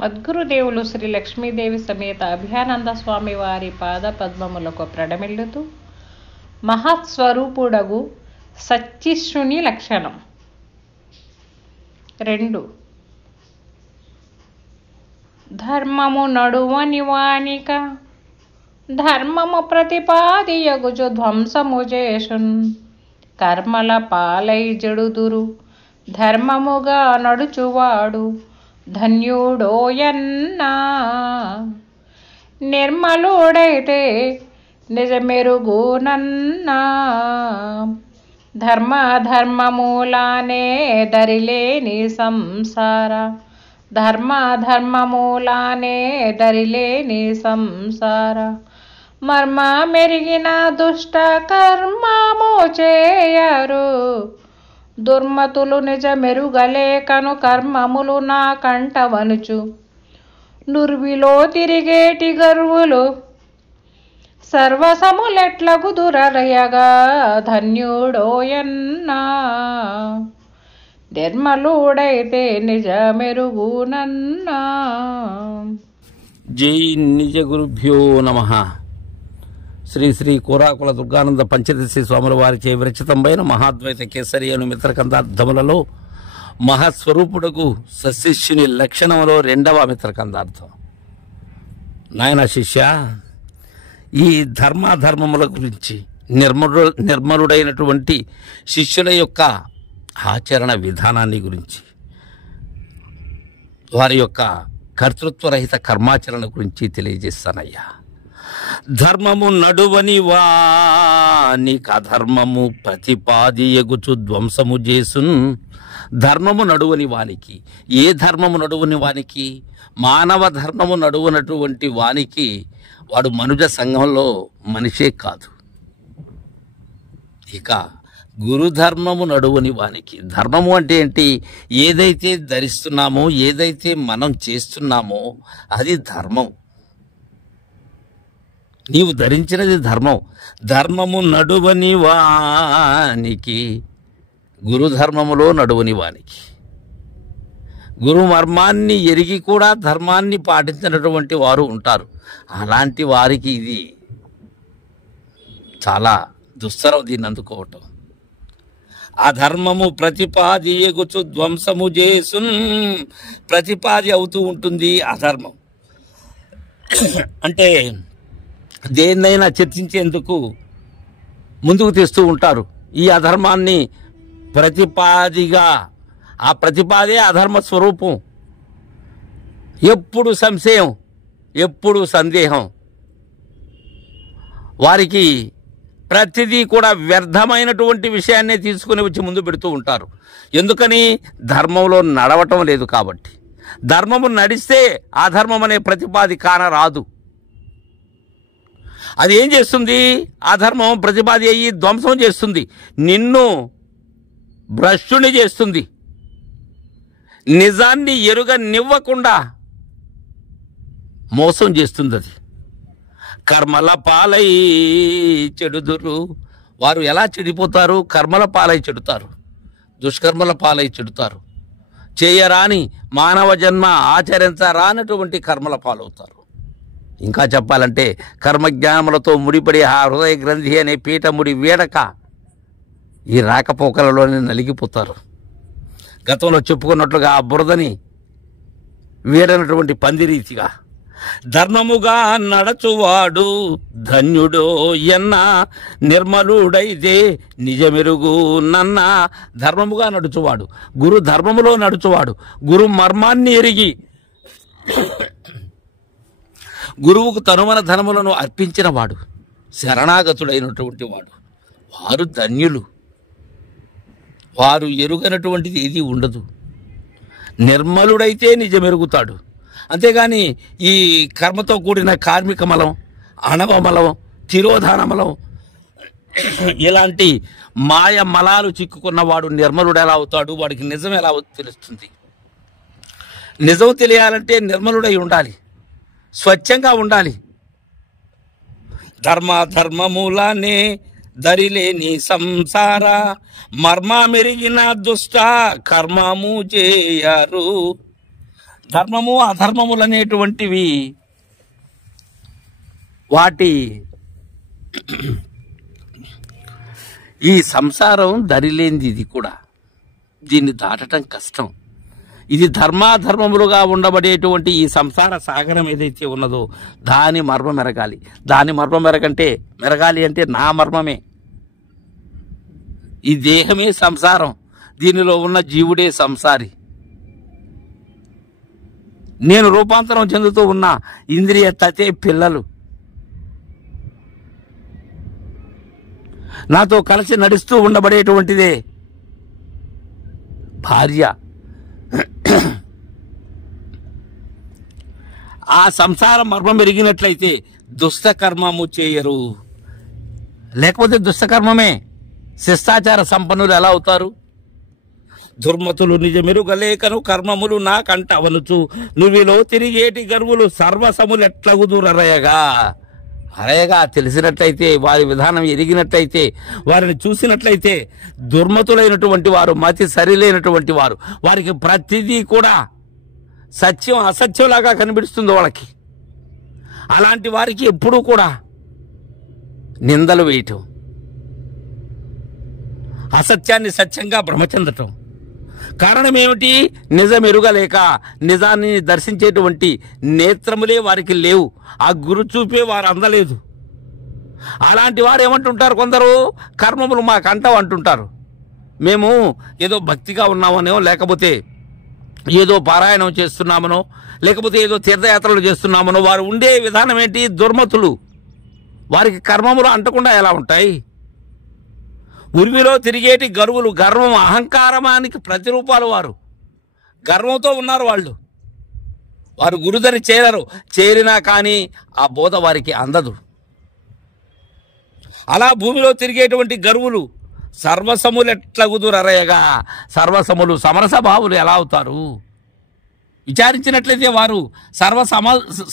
మద్గురుదేవులు శ్రీ లక్ష్మీదేవి సమేత అభయానంద స్వామి వారి పాద పద్మములకు ప్రణమిల్లుతూ మహత్స్వరూపుడగు సచ్చిష్ణుని లక్షణం 2. ధర్మము నడువని వానిక ధర్మము ప్రతిపాదియగుచు ధ్వంసము చేసున్ కర్మల పాలై జడుదురు ధర్మముగా నడుచువాడు ధన్యుడోయన్నా నిర్మలుడైతే నిజమెరుగునన్నా ధర్మమూలానే దరిలేని సంసార ధర్మమూలానే దరిలేని సంసార మర్మ మెరిగిన దుష్ట కర్మము చేయరు దుర్మతులు నిజమెరుగలేకను కర్మములు నా కంటవనుచు నుర్విలో తిరిగేటి గర్వులు సర్వసములెట్లకు దురరయగా ధన్యుడోయన్నా నిర్మలుడైతే నిజమెరుగునన్నా. జై నిజ గురుభ్యో నమః. శ్రీ శ్రీ కోరాకుల దుర్గానంద పంచదశి స్వాముల వారిచే విరచితమైన మహాద్వైత కేసరి అను మిత్రకందార్థములలో మహాస్వరూపుడకు సశిష్యుని లక్షణంలో 2వ మిత్రకందార్థం. నాయన శిష్య, ఈ ధర్మాధర్మముల గురించి నిర్మలుడైనటువంటి శిష్యుల యొక్క ఆచరణ విధానాన్ని గురించి, వారి యొక్క కర్తృత్వరహిత కర్మాచరణ గురించి తెలియజేస్తానయ్యా. ధర్మము నడువని వానిక అధర్మము ప్రతిపాదియగుచు ధ్వంసము చేసున్. ధర్మము నడువని వానికి, ఏ ధర్మము నడువని వానికి? మానవ ధర్మము నడువనటువంటి వానికి వాడు మనుజ సంఘంలో మనిషే కాదు. ఇక గురుధర్మము నడువని వానికి, ధర్మము అంటే ఏంటి? ఏదైతే ధరిస్తున్నామో, ఏదైతే మనం చేస్తున్నామో అది ధర్మం. నీవు ధరించినది ధర్మం. ధర్మము నడువని వానికి, గురుధర్మములో నడువని వానికి, గురు మర్మాన్ని ఎరిగి కూడా ధర్మాన్ని పాటించినటువంటి వారు ఉంటారు. అలాంటి వారికి ఇది చాలా దుస్తరం, దీన్ని అందుకోవటం. అధర్మము ప్రతిపాదియగుచు ధ్వంసము చేసున్. ప్రతిపాది అవుతూ ఉంటుంది అధర్మం. అంటే దేన్నైనా చర్చించేందుకు ముందుకు తెస్తూ ఉంటారు ఈ అధర్మాన్ని ప్రతిపాదిగా. ఆ ప్రతిపాదే అధర్మ స్వరూపం. ఎప్పుడు సంశయం, ఎప్పుడు సందేహం. వారికి ప్రతిదీ కూడా వ్యర్థమైనటువంటి విషయాన్నే తీసుకుని వచ్చి ముందు పెడుతూ ఉంటారు. ఎందుకని? ధర్మంలో నడవటం లేదు కాబట్టి. ధర్మము నడిస్తే అధర్మం అనే ప్రతిపాది కానరాదు. అది ఏం చేస్తుంది? అధర్మం ప్రతిపాది అయ్యి ధ్వంసం చేస్తుంది, నిన్ను భ్రష్టుని చేస్తుంది, నిజాన్ని ఎరుగనివ్వకుండా మోసం చేస్తుంది. అది కర్మల పాలై చెడుదురు. వారు ఎలా చెడిపోతారు? కర్మల పాలై చెడుతారు, దుష్కర్మల పాలై చెడుతారు. చేయరాని మానవ జన్మ ఆచరించరానటువంటి కర్మల పాలవుతారు. ఇంకా చెప్పాలంటే కర్మజ్ఞానములతో ముడిపడి ఆ హృదయ గ్రంథి అనే పీఠ ముడి వీడక ఈ రాకపోకలలోనే నలిగిపోతారు. గతంలో చెప్పుకున్నట్లుగా ఆ బురదని వీడనటువంటి పందిరీతిగా ధర్మముగా నడచువాడు ధన్యుడో ఎన్నా నిర్మలుడైతే నిజమెరుగు నన్నా. ధర్మముగా నడుచువాడు, గురు ధర్మములో నడుచువాడు, గురు మర్మాన్ని ఎరిగి గురువుకు తనుమన ధనములను అర్పించిన వాడు, శరణాగతుడైనటువంటి వాడు, వారు ధన్యులు. వారు ఎరుగనటువంటిది ఏది ఉండదు. నిర్మలుడైతే నిజమెరుగుతాడు. అంతేగాని ఈ కర్మతో కూడిన కార్మిక మలం, అణవ మలం, తిరోధాన మలం, ఇలాంటి మాయ మలాలు చిక్కుకున్నవాడు నిర్మలుడు ఎలా అవుతాడు? వాడికి నిజం ఎలా తెలుస్తుంది? నిజం తెలియాలంటే నిర్మలుడై ఉండాలి, స్వచ్ఛంగా ఉండాలి. ధర్మమూలానే దరిలేని సంసార మర్మ మెరిగిన దుష్ట కర్మము చేయరు. ధర్మము అధర్మములు అనేటువంటివి వాటి ఈ సంసారం దరిలేంది, ఇది కూడా దీన్ని దాటడం కష్టం. ఇది ధర్మాధర్మములుగా ఉండబడేటువంటి ఈ సంసార సాగరం ఏదైతే ఉన్నదో దాని మర్మం మెరగాలి. దాని మర్మం మెరగాలి అంటే నా మర్మమే. ఈ దేహమే సంసారం, దీనిలో ఉన్న జీవుడే సంసారి. నేను రూపాంతరం చెందుతూ ఉన్న ఇంద్రియ తతే పిల్లలు, నాతో కలిసి నడుస్తూ ఉండబడేటువంటిదే భార్య. ఆ సంసారం మర్మం పెరిగినట్లయితే దుష్టకర్మము చేయరు. లేకపోతే దుష్టకర్మమే. శిష్టాచార సంపన్నులు ఎలా అవుతారు? దుర్మతులు నిజమెరుగలేకను కర్మములు నాకంట అవనుచు నువ్విలో తిరిగేటి గర్వులు సర్వసములెట్లగుదురయగా. అరయగా తెలిసినట్లయితే, వారి విధానం ఎరిగినట్లయితే, వారిని చూసినట్లయితే దుర్మతులైనటువంటి వారు, మతి సరిలేనటువంటి వారు, వారికి ప్రతిదీ కూడా సత్యం అసత్యంలాగా కనిపిస్తుంది వాళ్ళకి. అలాంటి వారికి ఎప్పుడూ కూడా నిందలు వేయటం, అసత్యాన్ని సత్యంగా భ్రమచెందటం. కారణం ఏమిటి? నిజం ఎరుగలేక, నిజాన్ని దర్శించేటువంటి నేత్రములే వారికి లేవు, ఆ గురు చూపే వారు అందలేదు. అలాంటి వారు ఏమంటుంటారు? కొందరు కర్మములు మాకంటవు అంటుంటారు. మేము ఏదో భక్తిగా ఉన్నామనో, లేకపోతే ఏదో పారాయణం చేస్తున్నామనో, లేకపోతే ఏదో తీర్థయాత్రలు చేస్తున్నామనో. వారు ఉండే విధానం ఏంటి? దుర్మతులు. వారికి కర్మములు అంటకుండా ఎలా ఉంటాయి? ఉరిమిలో తిరిగేటి గర్వులు, గర్వం అహంకారమానికి ప్రతిరూపాలు. వారు గర్వంతో ఉన్నారు. వారు గురుదరి చేరరు. చేరినా కానీ ఆ బోధ వారికి అందదు. అలా భూమిలో తిరిగేటువంటి గర్వులు సర్వసములెట్లగుదురయగా, సర్వసములు సమరసభావులు ఎలా అవుతారు? విచారించినట్లయితే వారు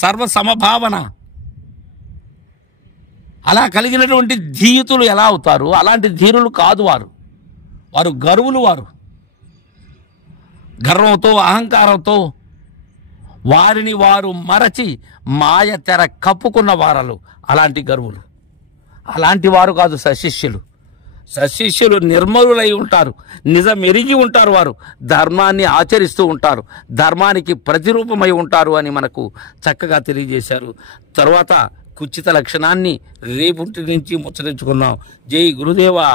సర్వసమభావన అలా కలిగినటువంటి ధీయుతులు ఎలా అవుతారు? అలాంటి ధీరులు కాదు వారు గర్వులు. వారు గర్వంతో, అహంకారంతో వారిని వారు మరచి మాయ తెర కప్పుకున్న వారలు అలాంటి గర్వులు. అలాంటి వారు కాదు సశిష్యులు. సశిష్యులు నిర్మలులై ఉంటారు, నిజం ఎరిగి ఉంటారు, వారు ధర్మాన్ని ఆచరిస్తూ ఉంటారు, ధర్మానికి ప్రతిరూపమై ఉంటారు అని మనకు చక్కగా తెలియజేశారు. తర్వాత కుచిత లక్షణాన్ని రేపుంటి నుంచి ముచ్చరించుకున్నాం. జై గురుదేవా.